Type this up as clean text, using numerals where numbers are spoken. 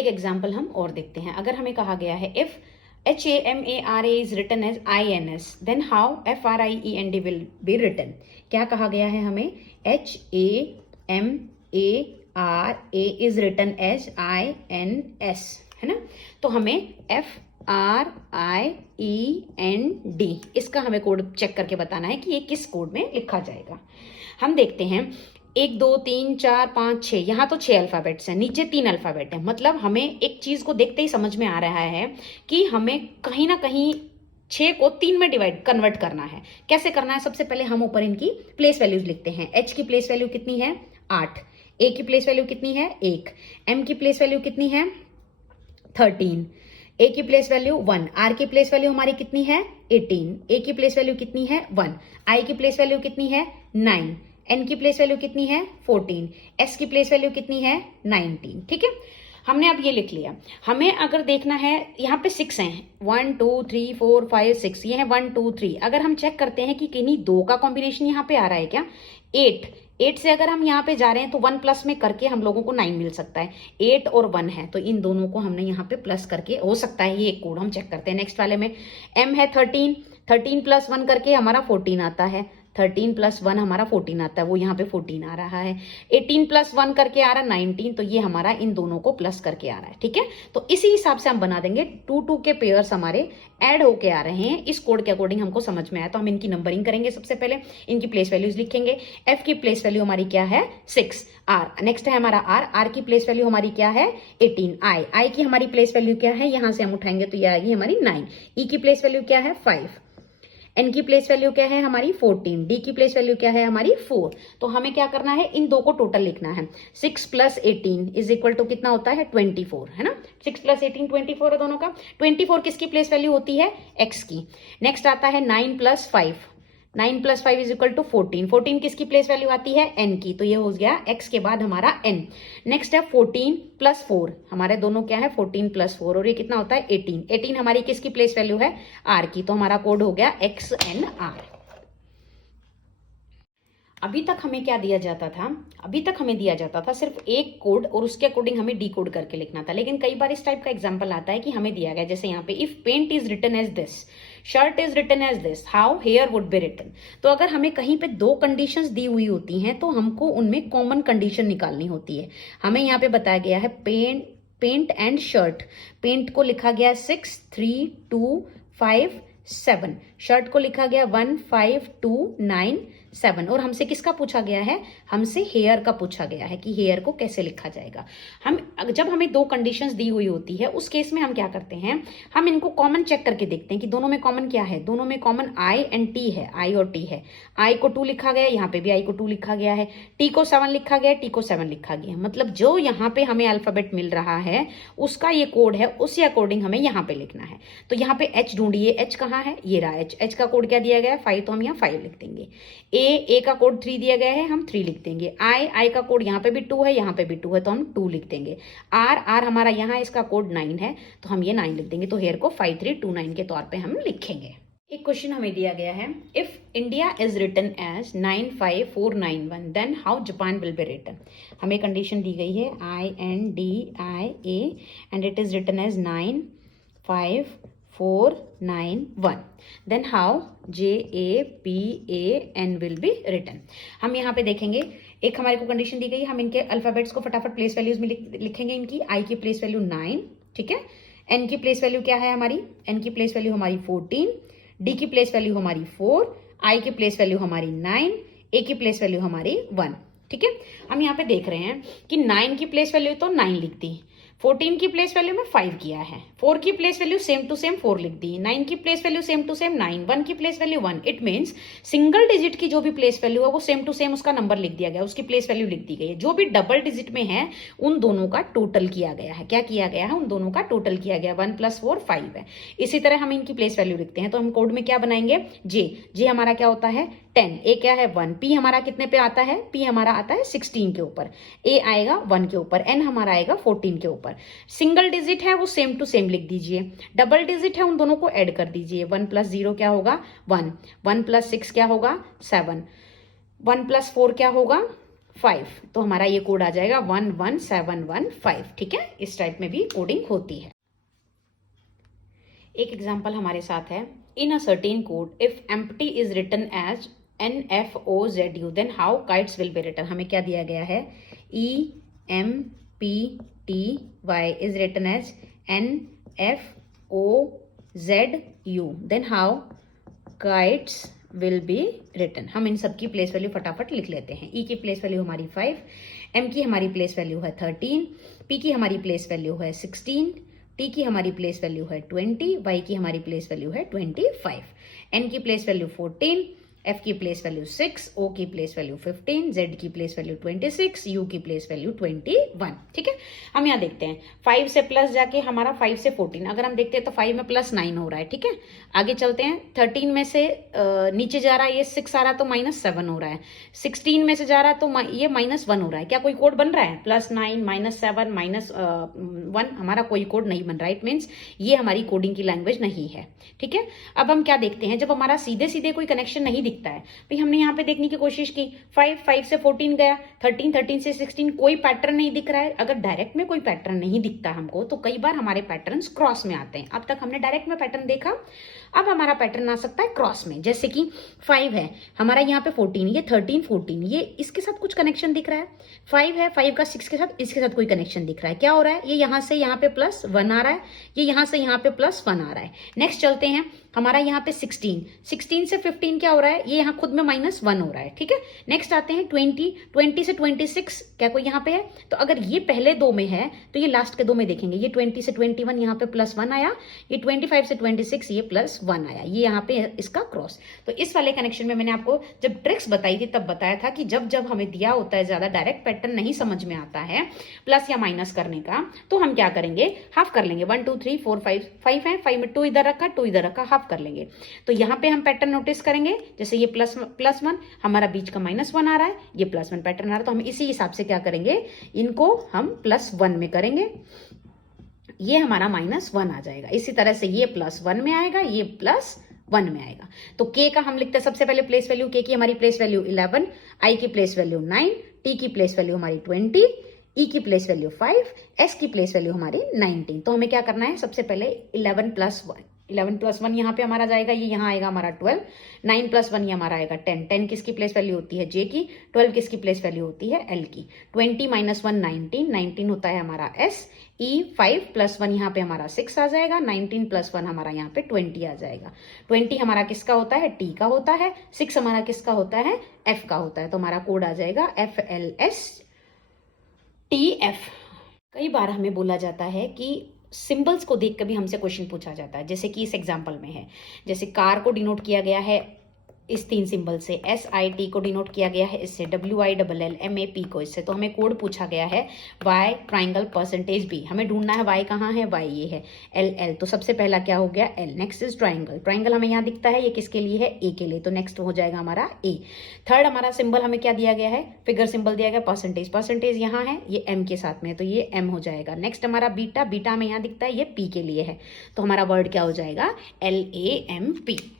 एक एग्जाम्पल हम और देखते हैं। अगर हमें कहा गया है if HAMARA is written as INS, then how FRIEND will be written? क्या कहा गया है हमें? HAMARA is written as INS, है ना। तो हमें FRIEND इसका हमें कोड चेक करके बताना है कि ये किस कोड में लिखा जाएगा। हम देखते हैं 1 2 3 4 5 6, यहाँ तो 6 अल्फाबेट्स हैं, नीचे 3 अल्फाबेट है। मतलब हमें एक चीज को देखते ही समझ में आ रहा है कि हमें कहीं ना कहीं 6 को 3 में कन्वर्ट करना है। कैसे करना है? सबसे पहले हम ऊपर इनकी प्लेस वैल्यूज लिखते हैं। H की प्लेस वैल्यू कितनी है? 8। A की प्लेस वैल्यू कितनी है? 1। M की प्लेस वैल्यू कितनी है? 13। A की प्लेस वैल्यू 1। R की प्लेस वैल्यू हमारी कितनी है? 18। A की प्लेस वैल्यू कितनी है? 1। I की प्लेस वैल्यू कितनी है? 9। N की प्लेस वैल्यू कितनी है? 14। S की प्लेस वैल्यू कितनी है? 19। ठीक है, हमने अब ये लिख लिया। हमें अगर देखना है, यहाँ पे 6 हैं, 1 2 3 4 5 6, ये है 1 2 3। अगर हम चेक करते हैं कि किन्हीं 2 का कॉम्बिनेशन यहाँ पे आ रहा है क्या? 8 से अगर हम यहाँ पे जा रहे हैं तो 1 प्लस में करके हम लोगों को 9 मिल सकता है। 8 और 1 है तो इन दोनों को हमने यहाँ पे प्लस करके, हो सकता है ये कोड हम चेक करते हैं। नेक्स्ट वाले में M है 13 प्लस 1 करके हमारा 14 आता है। 13 प्लस 1 हमारा 14 आता है, वो यहाँ पे 14 आ रहा है। 18 प्लस 1 करके आ रहा है 19, तो ये हमारा इन दोनों को प्लस करके आ रहा है। ठीक है, तो इसी हिसाब से हम बना देंगे। 2 के पेयर्स हमारे ऐड होके आ रहे हैं। इस कोड के अकॉर्डिंग हमको समझ में आया तो हम इनकी नंबरिंग करेंगे। सबसे पहले इनकी प्लेस वैल्यूज लिखेंगे। F की प्लेस वैल्यू हमारी क्या है? 6। R नेक्स्ट है हमारा R की प्लेस वैल्यू हमारी क्या है? 18। I की हमारी प्लेस वैल्यू क्या है? यहां से हम उठाएंगे तो ये आएगी हमारी 9। E की प्लेस वैल्यू क्या है? 5। N की प्लेस वैल्यू क्या है हमारी? 14। D की प्लेस वैल्यू क्या है हमारी? 4। तो हमें क्या करना है? इन 2 को टोटल लिखना है। 6 प्लस 18 इज इक्वल टू कितना होता है? 24, है ना। 6 प्लस 18 24 है दोनों का। 24 किसकी प्लेस वैल्यू होती है? X की। नेक्स्ट आता है 9 plus 5। 9 plus 5 is equal to 14। 14 किसकी प्लेस वैल्यू आती है? N की। तो ये हो गया X के बाद हमारा N। नेक्स्ट है 14 प्लस 4। हमारे दोनों क्या है? 14 प्लस 4, और ये कितना होता है? 18। 18 हमारी किसकी प्लेस वैल्यू है? R की। तो हमारा कोड हो गया XNR। अभी तक हमें क्या दिया जाता था? अभी तक हमें दिया जाता था सिर्फ एक कोड और उसके अकॉर्डिंग हमें डी कोड करके लिखना था। लेकिन कई बार इस टाइप का एग्जांपल आता है कि हमें दिया गया, जैसे यहाँ पे if pant is written as this, shirt is written as this, how hair would be written. तो अगर हमें कहीं पे 2 कंडीशंस दी हुई होती हैं तो हमको उनमें कॉमन कंडीशन निकालनी होती है। हमें यहाँ पे बताया गया है पेंट एंड शर्ट। पेंट को लिखा गया 6 3 2 5 7। शर्ट को लिखा गया 1 5 2 9 7। और हमसे किसका पूछा गया है? हमसे हेयर का पूछा गया है कि हेयर को कैसे लिखा जाएगा। जब हमें 2 कंडीशंस दी हुई होती है उस केस में हम क्या करते हैं? हम इनको कॉमन चेक करके देखते हैं कि दोनों में कॉमन क्या है। दोनों में कॉमन I एंड T है, I और T है। I को 2 लिखा गया, यहाँ पे भी I को 2 लिखा गया है। T को 7 लिखा गया, T को 7 लिखा गया है। मतलब जो यहाँ पे हमें अल्फाबेट मिल रहा है उसका ये कोड है, उसी अकॉर्डिंग हमें यहाँ पे लिखना है। तो यहाँ पे H ढूंढिए, H कहाँ है? ये रहा H। H का कोड क्या दिया गया है? 5, तो हम यहाँ 5 लिख देंगे। A का कोड 3 दिया गया है, हम 3 लिख देंगे। I का कोड यहाँ पे भी 2 है, यहाँ पे भी 2 है, तो हम 2 लिख देंगे। R हमारा यहाँ इसका कोड 9 है, तो हम ये 9 लिख देंगे। तो हेयर को 5329 के तौर पे हम लिखेंगे। एक क्वेश्चन हमें दिया गया है, if India is written as 95491 then how Japan will be written. हमें कंडीशन दी गई है INDIA and it is written as 95491 then how JAPAN will be written. हम यहाँ पे देखेंगे, एक हमारे को कंडीशन दी गई, हम इनके अल्फाबेट्स को फटाफट प्लेस वैल्यूज में लिखेंगे। इनकी I की प्लेस वैल्यू 9, ठीक है। N की प्लेस वैल्यू क्या है हमारी? N की प्लेस वैल्यू हमारी 14, D की प्लेस वैल्यू हमारी 4, I की प्लेस वैल्यू हमारी 9, A की प्लेस वैल्यू हमारी 1, ठीक है। हम यहाँ पे देख रहे हैं कि 9 की प्लेस वैल्यू तो 9 लिख दी, 14 की प्लेस वैल्यू में 5 किया है, 4 की place value same to same 4 लिख दी, 9 की place value same to same 9, 1 की place value 1। It means single digit की जो भी प्लेस वैल्यू है वो सेम टू सेम उसका नंबर लिख दिया गया, उसकी प्लेस वैल्यू लिख दी गई है। जो भी डबल डिजिट में है उन दोनों का टोटल किया गया है। क्या किया गया है? उन दोनों का टोटल किया गया। 1 + 4 5 है। इसी तरह हम इनकी प्लेस वैल्यू लिखते हैं, तो हम कोड में क्या बनाएंगे? जे हमारा क्या होता है? 10, ए क्या है? 1, पी हमारा कितने पे आता है? पी हमारा आता है 16 के ऊपर, ए आएगा 1 के ऊपर, एन हमारा आएगा 14 के ऊपर। सिंगल डिजिट है वो सेम टू सेम लिख दीजिए, डबल डिजिट है उन दोनों को ऐड कर दीजिए। 1 + 0 क्या होगा? 1, 1 + 6 क्या होगा? 7, 1 + 4 क्या होगा? 5, तो हमारा ये कोड आ जाएगा 11715। ठीक है, इस टाइप में भी कोडिंग होती है। एक एग्जांपल हमारे साथ है, in a certain code if empty is written as NFOZU then how kites will be written. हमें क्या दिया गया है, EMPTY is written as NFOZU then how kites will be written. हम इन सब की प्लेस वैल्यू फटाफट लिख लेते हैं। E की प्लेस वैल्यू हमारी 5, M की हमारी प्लेस वैल्यू है 13, P की हमारी प्लेस वैल्यू है 16, T की हमारी प्लेस वैल्यू है 20, Y की हमारी प्लेस वैल्यू है 25, N की प्लेस वैल्यू 14, F की प्लेस वैल्यू 6, O की प्लेस वैल्यू 15, Z की प्लेस वैल्यू 26, U की प्लेस वैल्यू 21। ठीक है, हम यहाँ देखते हैं 5 से प्लस जाके हमारा 5 से 14, अगर हम देखते हैं तो 5 में प्लस 9 हो रहा है। ठीक है, आगे चलते हैं, 13 में से नीचे जा रहा है, ये 6 आ रहा है तो -7 हो रहा है, 16 में से जा रहा है तो ये -1 हो रहा है। क्या कोई कोड बन रहा है? +9 -7 -1, हमारा कोई कोड नहीं बन रहा है। इट मीन्स ये हमारी कोडिंग की लैंग्वेज नहीं है। ठीक है, अब हम क्या देखते हैं, जब हमारा सीधे सीधे कोई कनेक्शन नहीं दिखता है, भाई हमने यहाँ पे देखने की कोशिश की, 5 से 14 गया, 13 से 16, कोई पैटर्न नहीं दिख रहा है। अगर डायरेक्ट में कोई पैटर्न नहीं दिखता हमको, तो कई बार हमारे पैटर्न्स क्रॉस में आते हैं। अब तक हमने डायरेक्ट में पैटर्न देखा, अब हमारा पैटर्न आ सकता है क्रॉस में। जैसे कि 5 है हमारा यहाँ पे 14, ये 13 14, ये इसके साथ कुछ कनेक्शन दिख रहा है। 5 है, 5 का 6 के साथ, इसके साथ कोई कनेक्शन दिख रहा है। क्या हो रहा है, ये यहाँ से यहाँ पे +1 आ रहा है, ये यहाँ से यहाँ पे +1 आ रहा है। नेक्स्ट चलते हैं, हमारा यहाँ पे 16 से 15 क्या हो रहा है, ये यहाँ खुद में -1 हो रहा है। ठीक है, नेक्स्ट आते हैं 20 से 26, क्या कोई यहाँ पे है? तो अगर ये पहले दो में है तो ये लास्ट के दो में देखेंगे, ये 20 से 21 यहाँ पे +1 आया, ये 25 से 26 ये +1 आया, ये यहाँ पे इसका क्रॉस। तो इस वाले कनेक्शन में मैंने आपको जब ट्रिक्स बताई थी तब बताया था कि जब जब हमें दिया होता है, ज्यादा डायरेक्ट पैटर्न नहीं समझ में आता है प्लस या माइनस करने का, तो हम क्या करेंगे, हाफ कर लेंगे। 1 2 3 4 5 है, 5 में 2 इधर रखा, 2 इधर रखा, हाफ कर लेंगे। तो यहाँ पे हम पैटर्न नोटिस करेंगे, जैसे ये +1 हमारा बीच का -1 आ रहा है, ये +1 पैटर्न आ रहा है, तो हम इसी हिसाब से क्या करेंगे, इनको हम +1 में करेंगे, ये हमारा -1 आ जाएगा। इसी तरह से ये +1 में आएगा, ये +1 में आएगा। तो K का हम लिखते हैं सबसे पहले प्लेस वैल्यू, K की हमारी प्लेस वैल्यू 11, I की प्लेस वैल्यू 9, T की प्लेस वैल्यू हमारी 20, E की प्लेस वैल्यू 5, S की प्लेस वैल्यू हमारी 19। तो हमें क्या करना है, सबसे पहले 11 + 1 यहाँ पे हमारा जाएगा, ये यहाँ आएगा हमारा 12, 9 + 1 ये हमारा आएगा 10। 10 किसकी प्लेस वैल्यू होती है, J की, 12 किसकी प्लेस वैल्यू होती है, L की, 20 - 1 19, 19 होता है हमारा S, E 5 + 1 यहाँ पे हमारा 6 आ जाएगा, 19 + 1 हमारा यहाँ पे 20 आ जाएगा। 20 हमारा किसका होता है, T का होता है, 6 हमारा किसका होता है, F का होता है। तो हमारा कोड आ जाएगा FLSTF। कई बार हमें बोला जाता है कि सिंबल्स को देख कर भी हमसे क्वेश्चन पूछा जाता है, जैसे कि इस एग्जांपल में है, जैसे कार को डिनोट किया गया है इस 3 सिंबल से, SIT को डिनोट किया गया है इससे, WILL MAP को इससे। तो हमें कोड पूछा गया है Y ट्राइंगल %B, हमें ढूंढना है Y कहाँ है, Y ये है, LL, तो सबसे पहला क्या हो गया, L। Next is triangle, triangle हमें यहाँ दिखता है, ये किसके लिए है, A के लिए, तो नेक्स्ट हो जाएगा हमारा A। थर्ड हमारा सिंबल हमें क्या दिया गया है, फिगर सिंबल दिया गया %, यहाँ है, ये M के साथ में, तो ये M हो जाएगा। नेक्स्ट हमारा बीटा, बीटा हमें यहाँ दिखता है, ये P के लिए है, तो हमारा वर्ड क्या हो जाएगा, LAMP।